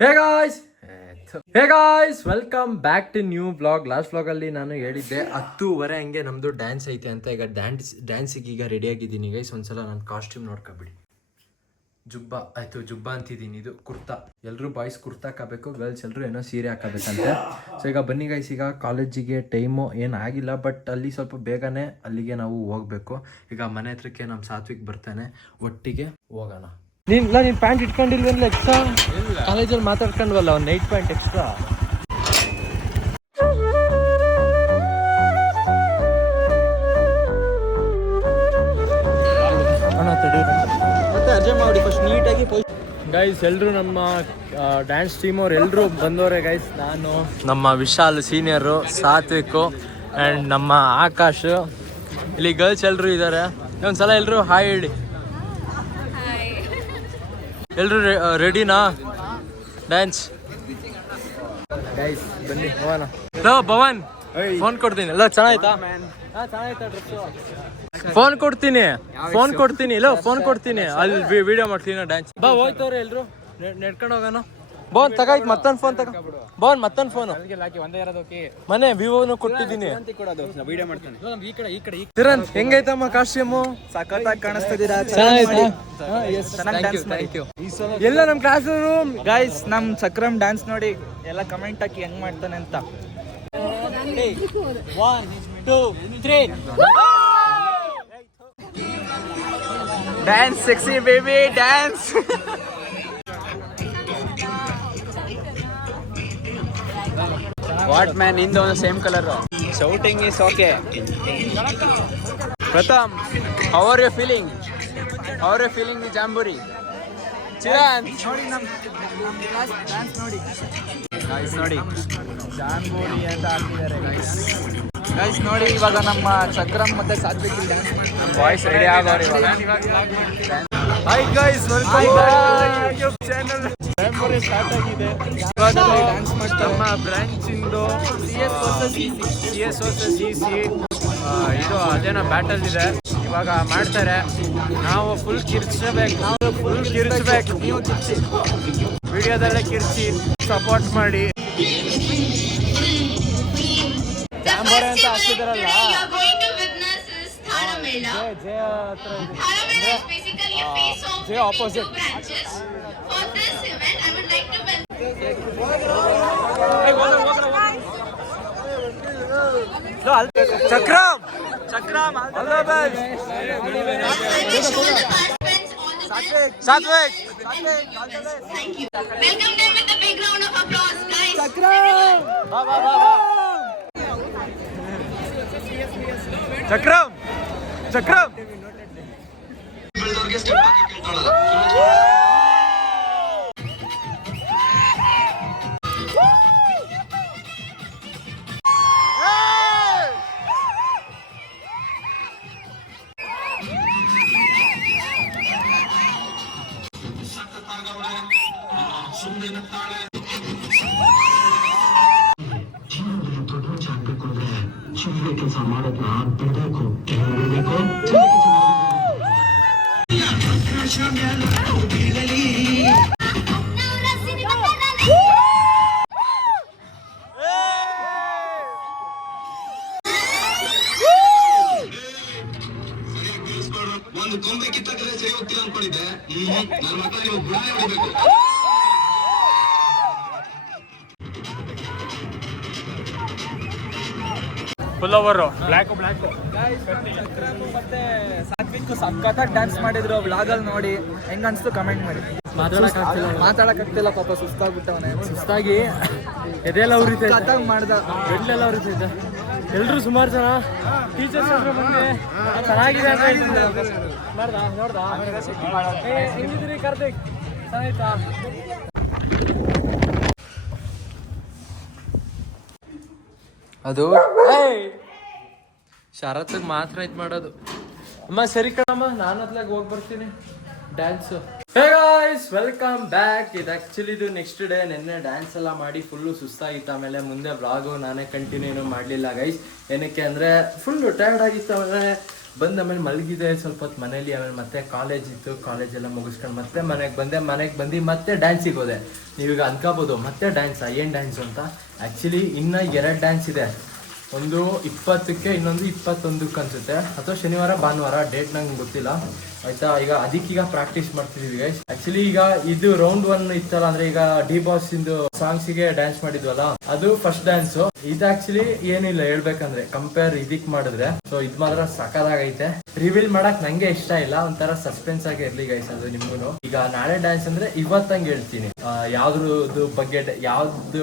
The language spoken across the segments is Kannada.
Hey guys hey guys welcome back to new blog last ಬ್ಲಾಗಲ್ಲಿ ನಾನು ಹೇಳಿದ್ದೆ ಹತ್ತೂವರೆ ಹಂಗೆ ನಮ್ಮದು ಡ್ಯಾನ್ಸ್ ಐತೆ ಅಂತ. ಈಗ ಡ್ಯಾನ್ಸ್ ಡ್ಯಾನ್ಸಿಗೆ ಈಗ ರೆಡಿ ಆಗಿದ್ದೀನಿ ಗೈಸ್ ಒಂದ್ಸಲ ನನ್ನ ಕಾಸ್ಟ್ಯೂಮ್ ನೋಡ್ಕೊಬಿಡಿ. ಜುಬ್ಬ, ಆಯಿತು, ಜುಬ್ಬ ಅಂತಿದ್ದೀನಿ ಇದು, ಕುರ್ತಾ. ಎಲ್ಲರೂ ಬಾಯ್ಸ್ ಕುರ್ತಾ ಹಾಕಬೇಕು ಗರ್ಲ್ಸ್ ಎಲ್ಲರೂ ಏನೋ ಸೀರೆ ಹಾಕಬೇಕಂತೆ. ಸೊ ಈಗ ಬನ್ನಿ ಗೈಸ್ ಈಗ ಕಾಲೇಜಿಗೆ ಟೈಮು ಏನು ಆಗಿಲ್ಲ ಬಟ್ ಅಲ್ಲಿ ಸ್ವಲ್ಪ ಬೇಗನೆ ಅಲ್ಲಿಗೆ ನಾವು ಹೋಗ್ಬೇಕು. ಈಗ ಮನೆ ಹತ್ರಕ್ಕೆ ನಮ್ಮ ಸಾತ್ವಿಕ್ ಬರ್ತಾನೆ, ಒಟ್ಟಿಗೆ ಹೋಗೋಣ. ನೀನ್ ಇಲ್ಲ ನೀನ್ ಪ್ಯಾಂಟ್ ಇಟ್ಕೊಂಡಿಲ್ವೇನಿಲ್ಲ ಎಕ್ಸ್ಟ್ರಾ ಕಾಲೇಜಲ್ಲಿ ಮಾತಾಡ್ಕೊಂಡ್ವಲ್ಲ ಒಂದು ನೈಟ್ ಪ್ಯಾಂಟ್ ಎಕ್ಸ್ಟ್ರಾ ಮತ್ತೆ ಅರ್ಜೆಂಟ್ ಮಾಡಿ ಫಸ್ಟ್ ನೀಟಾಗಿ ಗೈಸ್ ಎಲ್ಲರೂ ನಮ್ಮ ಡ್ಯಾನ್ಸ್ ಟೀಮ್ ಅವ್ರು ಎಲ್ಲರೂ ಬಂದವರೆ ಗೈಸ್ ನಾನು. ನಮ್ಮ ವಿಶಾಲ್ ಸೀನಿಯರು ಸಾತ್ವಿಕ್ ಆ್ಯಂಡ್ ನಮ್ಮ ಆಕಾಶ್. ಇಲ್ಲಿ ಗರ್ಲ್ಸ್ ಎಲ್ಲರೂ ಇದ್ದಾರೆ ಒಂದ್ಸಲ ಎಲ್ಲರೂ ಹಾಯ್ ಹೇಳಿ. ಎಲ್ಲರೂ ರೆಡಿನಾ ಡ್ಯಾನ್ಸ್ ಬನ್ನಿ ಭವನ. ಭವನ್ ಫೋನ್ ಕೊಡ್ತೀನಿ. ಎಲ್ಲ ಚೆನ್ನಾಯ್ತಾ ಫೋನ್ ಕೊಡ್ತೀನಿ. ಫೋನ್ ಕೊಡ್ತೀನಿ. ಇಲ್ಲ ಫೋನ್ ಕೊಡ್ತೀನಿ. ಅಲ್ಲಿ ವಿಡಿಯೋ ಮಾಡ್ತೀನಿ ಡ್ಯಾನ್ಸ್ ಬಾ ಹೋಯ್ತವ್ರೆ ಎಲ್ರು. ನೆಡ್ಕೊಂಡು ಹೋಗೋಣ. ಬೋನ್ ತಗಾಯ್ತು ಮತ್ತೊಂದು ಫೋನ್ ತಗ. ಬೋನ್ ಮತ್ತೊಂದು ಫೋನ್ ಒಂದೇ ಇರೋದಕ್ಕೆ ಮನೆ ವಿವೋನು ಕೊಟ್ಟಿದ್ದೀನಿ. ಕೊಡೋದು ವಿಡಿಯೋ ಮಾಡ್ತಾನೆ. ಈ ಕಡೆ ಈ ಕಡೆ ತಿರನ್ ಹೆಂಗೈತಮ್ಮ ಕಾಸ್ಟ್ಯೂಮು? ಸಖತ್ತಾಗಿ ಕಾಣಿಸ್ತಿದ್ದೀರಾ? ಎಲ್ಲ ನಮ್ಮ ಕ್ಲಾಸ್ ರೂಮ್ ಗೈಸ್ ನಮ್ ಸಕ್ರಮ್ ಡ್ಯಾನ್ಸ್ ನೋಡಿ ಎಲ್ಲ ಕಮೆಂಟ್ ಹಾಕಿ ಹೆಂಗ್ ಮಾಡ್ತಾನೆ ಅಂತ. One two three dance sexy baby dance what man ಇಂದು ಒಂದು same colour shouting is okay Pratham how are you feeling how are you feeling jamboree ಚಿರಾನ್ ನೋಡಿ ಡ್ಯಾನ್ಸ್ ನೋಡಿ. ಗೈಸ್ ನೋಡಿ ಜಾಂಬೂರಿ ಅಂತ ಹಾಕಿದ್ದಾರೆ. ಗೈಸ್ ನೋಡಿ ಇವಾಗ ನಮ್ಮ ಚಕ್ರಮ್ ಮತ್ತೆ ಸಾತ್ವಿಕ್ ಡ್ಯಾನ್ಸ್ ನಮ್ಮ boys ready ಆಗೋರು hi guys welcome channel start ಆಗಿದೆ. ಡ್ಯಾನ್ಸ್ ನಮ್ಮ ಬ್ರಾಂಚ್ ಇಂದು C S C S C C ಇದು ಅದೇನೋ ಬ್ಯಾಟಲ್ ಇದೆ. ಇವಾಗ ಮಾಡ್ತಾರೆ. ನಾವು ಫುಲ್ ಕಿರ್ಚಬೇಕು. ನಾವು ಫುಲ್ ಕಿರ್ಚಬೇಕು. ನೀವು ಕಿರ್ಚಿ ವಿಡಿಯೋದಲ್ಲೇ ಕಿರ್ಚಿ ಸಪೋರ್ಟ್ ಮಾಡಿ ಜಾಂಬೋರೆ ಅಂತ ಹಾಕ್ತಿದಾರಲ್ಲ umbrella. Is basically a face of the two branches. For this event, I would like to welcome. Chakram! Chakram! All the best! I the participants the Thank you. Welcome them with a big round of applause, guys. Chakram! Chakram! ಚಕ್ರಮ್ ಚಕ್ರಮ್ ಕೆಲಸ ಮಾಡೋದನ್ನ ಬಿಡಬೇಕು ಬಿಡಬೇಕು ಫುಲ್ ಓವರು ಬ್ಲ್ಯಾಕು ಬ್ಲ್ಯಾಕು ಮತ್ತೆ ಸಾತ್ವಿಕ್ ಸಖತ್ತಾಗಿ ಡ್ಯಾನ್ಸ್ ಮಾಡಿದ್ರು ವ್ಲಾಗಲ್ಲಿ ನೋಡಿ. ಹೆಂಗ್ ಅನ್ಸ್ತು ಕಮೆಂಟ್ ಮಾಡಿ. ಮಾತಾಡಕ್ ಆಗ್ತಿಲ್ಲ ಪಾಪ ಸುಸ್ತಾಗ್ಬಿಟ್ಟವನೆ. ಸುಸ್ತಾಗಿ ಎದೆಲ್ಲ ಉರಿತೈತೆ. ಸಖತ್ತಾಗಿ ಮಾಡ್ದ. ಬೆಡ್ಲೆಲ್ಲ ಉರಿತೈತೆ. ಎಲ್ರು ಸುಮಾರು ಜನ. ಟೀಚರ್ಸ್ ಎಲ್ಲರೂ ಬಂದೆ ಚೆನ್ನಾಗಿದೆ ಅಂತ ಹೇಳ್ತಿದ್ರು ನೋಡ್ದಾ ಹೆಂಗಿದ್ರಿ ಕಾರ್ತಿಕ್? ಚೆನ್ನಾಯ್ತಾ ಅದು? ಶರತ್ಗೆ ಮಾತ್ರ ಇದು ಮಾಡೋದು. ಅಮ್ಮ, ಸರಿ ಕಣಮ್ಮ, ನಾನು ಅದ್ಲಾಗ ಹೋಗಿ ಬರ್ತೀನಿ. ಡ್ಯಾನ್ಸು ಗಾಯ್ಸ್ ವೆಲ್ಕಮ್ ಬ್ಯಾಕ್ ಇದು ಆ್ಯಕ್ಚುಲಿ ಇದು ನೆಕ್ಸ್ಟ್ ಡೇ ನಿನ್ನೆ ಡ್ಯಾನ್ಸ್ ಎಲ್ಲ ಮಾಡಿ ಫುಲ್ಲು ಸುಸ್ತಾಗಿತ್ತು. ಆಮೇಲೆ ಮುಂದೆ ಬ್ಲಾಗು ನಾನೇ ಕಂಟಿನ್ಯೂ ಮಾಡಲಿಲ್ಲ ಗೈಸ್ ಏನಕ್ಕೆ ಅಂದರೆ ಫುಲ್ಲು ಟಯರ್ಡ್ ಆಗಿತ್ತು ಆಮೇಲೆ. ಬಂದು ಆಮೇಲೆ ಮಲಗಿದೆ ಸ್ವಲ್ಪ ಹೊತ್ತು ಮನೇಲಿ, ಆಮೇಲೆ ಮತ್ತೆ ಕಾಲೇಜ್ ಇತ್ತು ಕಾಲೇಜ್ ಎಲ್ಲ ಮುಗಿಸ್ಕೊಂಡು ಮತ್ತೆ ಮನೆಗೆ ಬಂದೆ. ಮನೆಗೆ ಬಂದು ಮತ್ತೆ ಡ್ಯಾನ್ಸಿಗೆ ಹೋದೆ. ನೀವೀಗ ಅನ್ಕೋಬೋದು, ಮತ್ತೆ ಡ್ಯಾನ್ಸ್ ಏನು ಡ್ಯಾನ್ಸ್ ಅಂತ. ಆ್ಯಕ್ಚುಲಿ ಇನ್ನೂ ಎರಡು ಡ್ಯಾನ್ಸ್ ಇದೆ. ಒಂದು ಇಪ್ಪತ್ತಕ್ಕೆ ಇನ್ನೊಂದು ಇಪ್ಪತ್ತೊಂದಕ್ಕೆ ಅನ್ಸುತ್ತೆ. ಅಥವಾ ಶನಿವಾರ, ಭಾನುವಾರ ಡೇಟ್ ನಂಗೆ ಗೊತ್ತಿಲ್ಲ. ಆಯ್ತಾ, ಈಗ ಅದಕ್ಕೀಗ ಪ್ರಾಕ್ಟೀಸ್ ಮಾಡ್ತಿದೀವಿ ಗೈಸ್ ಆಕ್ಚುಲಿ ಈಗ ಇದು ರೌಂಡ್ ಒನ್ ಇತ್ತಲ್ಲ, ಅಂದ್ರೆ ಈಗ ಡಿ ಬಾಸ್ ಇಂದು ಸಾಂಗ್ಸ್ಗೆ ಡ್ಯಾನ್ಸ್ ಮಾಡಿದ್ವಲ್ಲ, ಅದು ಫಸ್ಟ್ ಡ್ಯಾನ್ಸ್ ಇದು ಆಕ್ಚುಲಿ ಏನಿಲ್ಲ ಹೇಳ್ಬೇಕಂದ್ರೆ ಕಂಪೇರ್ ಇದಕ್ ಮಾಡಿದ್ರೆ. ಸೊ ಇದ್ ಮಾತ್ರ ಸಕದಾಗೈತೆ ರಿವೀಲ್ ಮಾಡಕ್ ನಂಗೆ ಇಷ್ಟ ಇಲ್ಲ, ಒಂಥರ ಸಸ್ಪೆನ್ಸ್ ಆಗಿ ಇರ್ಲಿ ಗೈಸ್ ಅದು ನಿಮ್ಗೂ ಈಗ ನಾಳೆ ಡ್ಯಾನ್ಸ್ ಅಂದ್ರೆ ಇವತ್ತಂಗೆ ಹೇಳ್ತೀನಿ. ಯಾವ್ದು ಬಗ್ಗೆ, ಯಾವ್ದು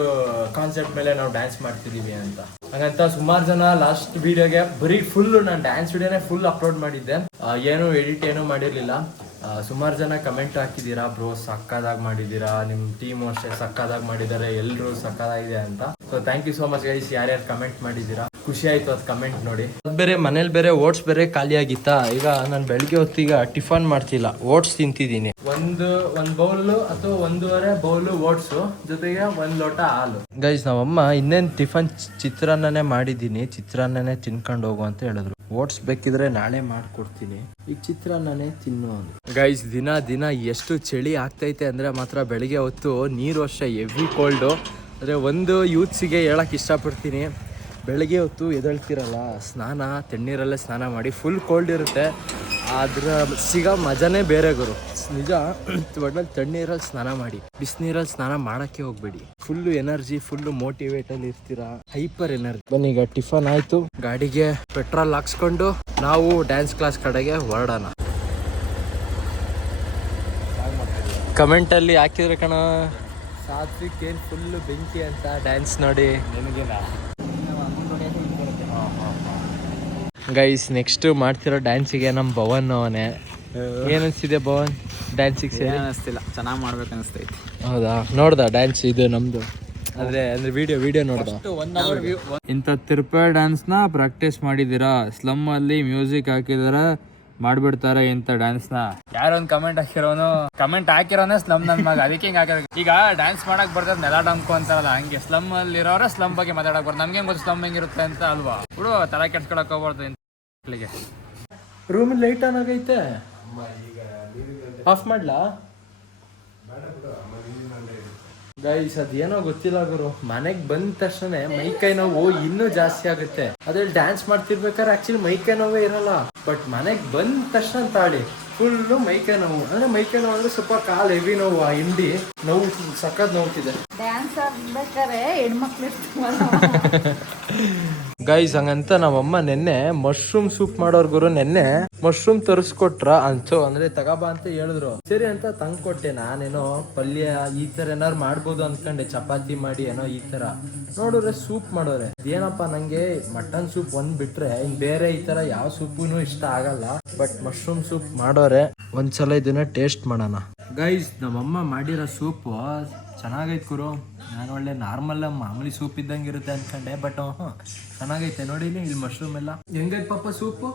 ಕಾನ್ಸೆಪ್ಟ್ ಮೇಲೆ ನಾವು ಡ್ಯಾನ್ಸ್ ಮಾಡ್ತಿದೀವಿ ಅಂತ. ಹಾಗಂತ ಸುಮಾರು ಜನ ಲಾಸ್ಟ್ ವಿಡಿಯೋಗೆ ಬರೀ ಫುಲ್ ನಾನು ಡ್ಯಾನ್ಸ್ ವಿಡಿಯೋನೇ ಫುಲ್ ಅಪ್ಲೋಡ್ ಮಾಡಿದ್ದೆ. ಏನು ಎಡಿಟ್ ಏನೂ ಮಾಡಿರ್ಲಿಲ್ಲ. ಸುಮಾರು ಜನ ಕಮೆಂಟ್ ಹಾಕಿದ್ದೀರಾ ಬ್ರೋ, ಸಕ್ಕದಾಗಿ ಮಾಡಿದ್ದೀರಾ ನಿಮ್ಮ ಟೀಮ್ ಅಷ್ಟೇ ಸಕ್ಕದಾಗಿ ಮಾಡಿದ್ದಾರೆ ಎಲ್ಲರೂ ಸಕ್ಕದಾಗಿದೆ ಅಂತ. So thank you so much guys ಯಾರ್ಯಾರು ಕಮೆಂಟ್ ಮಾಡಿದ್ದೀರಾ ಖುಷಿ ಆಯ್ತು ಅದು ಕಮೆಂಟ್ ನೋಡಿ. ಅದ್ ಬೇರೆ, ಮನೇಲಿ ಬೇರೆ, ಓಟ್ಸ್ ಬೇರೆ ಖಾಲಿ ಆಗಿತ್ತಾ? ಈಗ ನಾನು ಬೆಳಗ್ಗೆ ಹೊತ್ತಿಗೆ ಟಿಫನ್ ಮಾಡ್ತಿಲ್ಲ, ಓಟ್ಸ್ ತಿಂತಿದ್ದೀನಿ. ಒಂದು, ಒಂದ್ ಬೌಲ್ ಅಥವಾ ಒಂದೂವರೆ ಬೌಲ್ ಓಟ್ಸು, ಜೊತೆಗೆ ಒಂದ್ ಲೋಟ ಹಾಲು. ಗೈಸ್ ನಮ್ಮಮ್ಮ ಇನ್ನೇನ್ ಟಿಫನ್ ಚಿತ್ರಾನ್ನನೇ ಮಾಡಿದ್ದೀನಿ, ಚಿತ್ರಾನ್ನನೇ ತಿನ್ಕೊಂಡು ಹೋಗು ಅಂತ ಹೇಳಿದ್ರು. ಓಟ್ಸ್ ಬೇಕಿದ್ರೆ ನಾಳೆ ಮಾಡ್ಕೊಡ್ತೀನಿ. ಈಗ ಚಿತ್ರಾನ್ನನೇ ತಿನ್ನು ಅಂದ್ರು. ಗೈಸ್ ದಿನ ದಿನ ಎಷ್ಟು ಚಳಿ ಆಗ್ತೈತೆ ಅಂದ್ರೆ ಮಾತ್ರ ಬೆಳಗ್ಗೆ ಹೊತ್ತು ನೀರು ವರ್ಷ ಎವಿ ಕೋಲ್ಡು ಅಂದರೆ ಒಂದು ಯೂತ್ಸಿಗೆ ಹೇಳೋಕ್ಕೆ ಇಷ್ಟಪಡ್ತೀನಿ. ಬೆಳಗ್ಗೆ ಹೊತ್ತು ಎದಳ್ತಿರಲ್ಲ ಸ್ನಾನ, ತಣ್ಣೀರಲ್ಲೇ ಸ್ನಾನ ಮಾಡಿ ಫುಲ್ ಕೋಲ್ಡ್ ಇರುತ್ತೆ. ಅದರ ಸಿಗೋ ಮಜಾನೇ ಬೇರೆ ಗುರು. ನಿಜ, ಒಟ್ನಲ್ಲಿ ತಣ್ಣೀರಲ್ಲಿ ಸ್ನಾನ ಮಾಡಿ, ಬಿಸಿನೀರಲ್ಲಿ ಸ್ನಾನ ಮಾಡೋಕ್ಕೆ ಹೋಗ್ಬೇಡಿ. ಫುಲ್ಲು ಎನರ್ಜಿ ಫುಲ್ಲು ಮೋಟಿವೇಟಲ್ಲಿ ಇರ್ತೀರಾ? ಹೈಪರ್ ಎನರ್ಜಿ ಬನ್ನಿ, ಈಗ ಟಿಫನ್ ಆಯಿತು. ಗಾಡಿಗೆ ಪೆಟ್ರೋಲ್ ಹಾಕ್ಸ್ಕೊಂಡು ನಾವು ಡ್ಯಾನ್ಸ್ ಕ್ಲಾಸ್ ಕಡೆಗೆ ಹೊರಡೋಣ. ಕಮೆಂಟಲ್ಲಿ ಹಾಕಿದ್ರೆ ಕಣ. ಸಾತ್ವಿಕ್ ಏನ್ ಫುಲ್ ಬೆಂಕಿ ಅಂತ ಡ್ಯಾನ್ಸ್ ನೋಡಿ. ಗೈಸ್ ನೆಕ್ಸ್ಟ್ ಮಾಡ್ತಿರೋ ಡ್ಯಾನ್ಸಿಗೆ ನಮ್ಮ ಭವನ್ ಅವನೇ. ಏನನ್ಸಿದೆ ಭವನ್? ಡ್ಯಾನ್ಸಿಗೆ ಸೇರಿ? ಅನಿಸ್ತಿಲ್ಲ. ಚೆನ್ನಾಗಿ ಮಾಡ್ಬೇಕು ಅನಿಸ್ತೈತಿ. ಹೌದಾ? ನೋಡ್ದ ಡ್ಯಾನ್ಸ್ ಇದು ನಮ್ದು? ಅಂದ್ರೆ ಅಂದ್ರೆ ವಿಡಿಯೋ ವಿಡಿಯೋ ನೋಡ್ದ? ಒನ್ ಅವರ್ ಇಂಥ ತಿರುಪೆ ಡ್ಯಾನ್ಸ್ನ ಪ್ರಾಕ್ಟೀಸ್ ಮಾಡಿದ್ದೀರಾ? ಸ್ಲಮ್ ಅಲ್ಲಿ ಮ್ಯೂಸಿಕ್ ಹಾಕಿದಾರೆ? ಮಾಡ್ಬಿಡ್ತಾರೆ ಇಂಥ ಡ್ಯಾನ್ಸ್ನ ಯಾರೊಂದು ಕಮೆಂಟ್ ಹಾಕಿರೋನು? ಕಮೆಂಟ್ ಹಾಕಿರೋನೆ ಸ್ಲಮ್ ನನ್ನ ಮಗ. ಅದಕ್ಕೆ ಹಿಂಗ್ ಹಾಕಿರೋ ಈಗ ಡ್ಯಾನ್ಸ್ ಮಾಡಕ್ ಬರ್ತದೆ ನೆಲ ಡಂಕು ಅಂತಾರಲ್ಲ ಹಂಗೆ ಸ್ಲಮ್ ಅಲ್ಲಿ ಇರೋರ ಸ್ಲಮ್ ಬಗ್ಗೆ ಮಾತಾಡಕ್ ಬರ್ತದೆ. ನಮ್ಗೆ ಗೊತ್ತು ಸ್ಲಮ್ ಹೆಂಗಿರುತ್ತೆ ಅಂತ ಅಲ್ವಾ? ಹುಡು ತಲೆ ಕೆಡ್ಸ್ಕೊಳಕ್ ಹೋಗ್ಬಾರ್ದು ಮಕ್ಳಿಗೆ. ರೂಮ್ ಲೈಟ್ ಆನ್ ಆಗೈತೆ. ಆಫ್ ಮಾಡ್ಲಾ? ಗೈಸ್ ಅದೇನೋ ಗೊತ್ತಿಲ್ಲ ಗುರು. ಮನೆಗೆ ಬಂದ ತಕ್ಷಣ ಮೈಕೈ ನೋವು ಇನ್ನೂ ಜಾಸ್ತಿ ಆಗುತ್ತೆ. ಅದ್ರಲ್ಲಿ ಡ್ಯಾನ್ಸ್ ಮಾಡ್ತಿರ್ಬೇಕಾದ್ರೆ ಆಕ್ಚುಲಿ ಮೈಕೈ ನೋವೇ ಇರಲ್ಲ. ಬಟ್ ಮನೆಗೆ ಬಂದ ತಕ್ಷಣ ತಾಳಿ ಫುಲ್ಲು ಮೈಕೈ ನೋವು. ಅಂದ್ರೆ ಮೈಕೈ ನೋವು ಅಂದ್ರೆ ಸ್ವಲ್ಪ ಕಾಲ್ ಹೆವಿ ನೋವು ಆ ಹಿಂಡಿ ನೋವು ಸಖತ್ ನೋವುತ್ತಿದೆ ಡ್ಯಾನ್ಸ್ ಆಗ್ಬೇಕಾದ್ರೆ ಹೆಣ್ಮಕ್ಳು ಗೈಸ್ ಹಂಗಂತ ನಮ್ಮಮ್ಮ ನೆನ್ನೆ ಮಶ್ರೂಮ್ ಸೂಪ್ ಮಾಡೋರ್ ಗುರು ನೆನ್ನೆ ಮಶ್ರೂಮ್ ತರಿಸ್ಕೊಟ್ರ ಅಂತೂ ಅಂದ್ರೆ ತಗಬಾ ಅಂತ ಹೇಳಿದ್ರು. ಸರಿ ಅಂತ ತಂಗ್ ಕೊಟ್ಟೆ ನಾನೇನೋ ಪಲ್ಯ ಈ ತರ ಏನಾರು ಮಾಡ್ಬೋದು ಅನ್ಕೊಂಡೆ, ಚಪಾತಿ ಮಾಡಿ ಏನೋ ಈ ತರ. ನೋಡಿದ್ರೆ ಸೂಪ್ ಮಾಡೋರೆ. ಏನಪ್ಪ ನಂಗೆ ಮಟನ್ ಸೂಪ್ ಒಂದ್ ಬಿಟ್ರೆ ಇನ್ ಬೇರೆ ಈ ತರ ಯಾವ ಸೂಪುನು ಇಷ್ಟ ಆಗಲ್ಲ. ಬಟ್ ಮಶ್ರೂಮ್ ಸೂಪ್ ಮಾಡೋರೆ. ಒಂದ್ಸಲ ಇದನ್ನ ಟೇಸ್ಟ್ ಮಾಡೋಣ. ಗೈಸ್ ನಮ್ಮಮ್ಮ ಮಾಡಿರೋ ಸೂಪು ಚೆನ್ನಾಗೈತೆ ಗುರು. ನಾನು ಒಳ್ಳೆ ನಾರ್ಮಲ್ ಮಾಮೂಲಿ ಸೂಪ್ ಇದ್ದಂಗೆ ಇರುತ್ತೆ ಅನ್ಕೊಂಡೆ ಬಟ್ ಚೆನ್ನಾಗೈತೆ. ನೋಡಿ ಇಲ್ಲಿ ಮಶ್ರೂಮ್ ಎಲ್ಲ. ಹೆಂಗೈತೆ ಪಾಪ ಸೂಪು?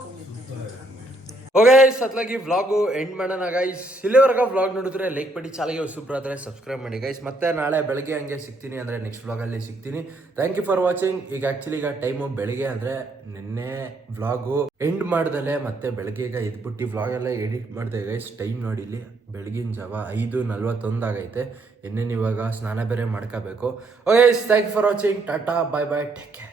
ಓಕೆ ಸತ್ಲಾಗಿ ವ್ಲಾಗು ಎಂಡ್ ಮಾಡೋಣ ಗೈಸ್ ಇಲ್ಲಿವರೆಗೆ ವ್ಲಾಗ್ ನೋಡಿದ್ರೆ ಲೈಕ್ ಮಾಡಿ ಚಾಲಿಗೆ ಸೂಪರ್ ಆದರೆ ಸಬ್ಸ್ಕ್ರೈಬ್ ಮಾಡಿ ಗೈಸ್ ಮತ್ತೆ ನಾಳೆ ಬೆಳಗ್ಗೆ ಹಂಗೆ ಸಿಗ್ತೀನಿ ಅಂದರೆ ನೆಕ್ಸ್ಟ್ ವ್ಲಾಗಲ್ಲಿ ಸಿಗ್ತೀನಿ. ಥ್ಯಾಂಕ್ ಯು ಫಾರ್ ವಾಚಿಂಗ್ ಈಗ ಆ್ಯಕ್ಚುಲಿ ಈಗ ಟೈಮು ಬೆಳಗ್ಗೆ ಅಂದರೆ ನಿನ್ನೆ ವ್ಲಾಗು ಎಂಡ್ ಮಾಡ್ದಲೆ ಮತ್ತೆ ಬೆಳಗ್ಗೆ ಈಗ ಎದ್ಬಿಟ್ಟು ವ್ಲಾಗ್ ಎಲ್ಲ ಎಡಿಟ್ ಮಾಡಿದೆ ಗೈಸ್ ಟೈಮ್ ನೋಡಿ ಇಲ್ಲಿ ಬೆಳಗಿನ ಜಾವ ಐದು ನಲ್ವತ್ತೊಂದು ಆಗೈತೆ. ಇನ್ನೇನು ಇವಾಗ ಸ್ನಾನ ಬೇರೆ ಮಾಡ್ಕೋಬೇಕು. Okay thank you for watching tata bye bye take care